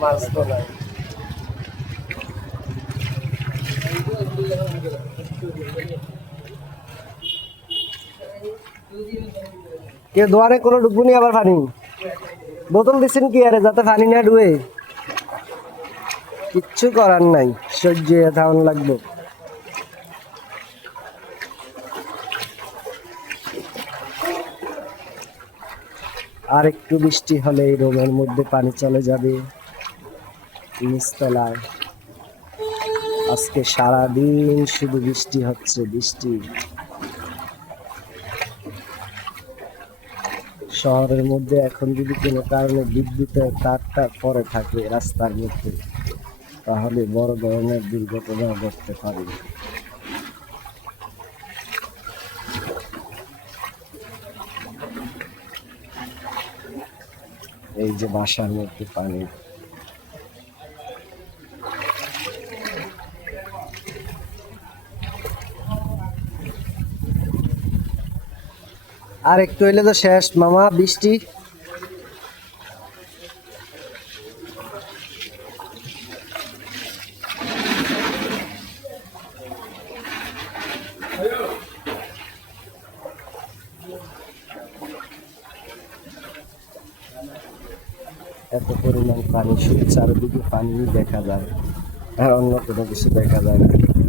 মাছ তো কে দোয়ারে কোনো ডুবুনি আবার পানি বোতল দিচ্ছেন কি আরে, যাতে পানি না ডুবে? কিচ্ছু করার নাই, সহ্য ধারণ লাগবে। আর একটু বৃষ্টি হলে এই রোমের মধ্যে পানি চলে যাবে। নিচতলায়। আজকে সারাদিন শুধু বৃষ্টি হচ্ছে, বৃষ্টি। শহরের মধ্যে এখন যদি কোনো কারণে বিদ্যুতের তারটা পরে থাকে রাস্তার মধ্যে, তাহলে বড় ধরনের দুর্ঘটনা ঘটতে পারে। এই যে বাসার মধ্যে পানি। আর একটু এলে তো শেষ। মামা বৃষ্টি? এত পরিমাণ পানি, শুধু চারিদিকে পানি দেখা যায়। আর অন্য কোনো কিছু দেখা যায় না।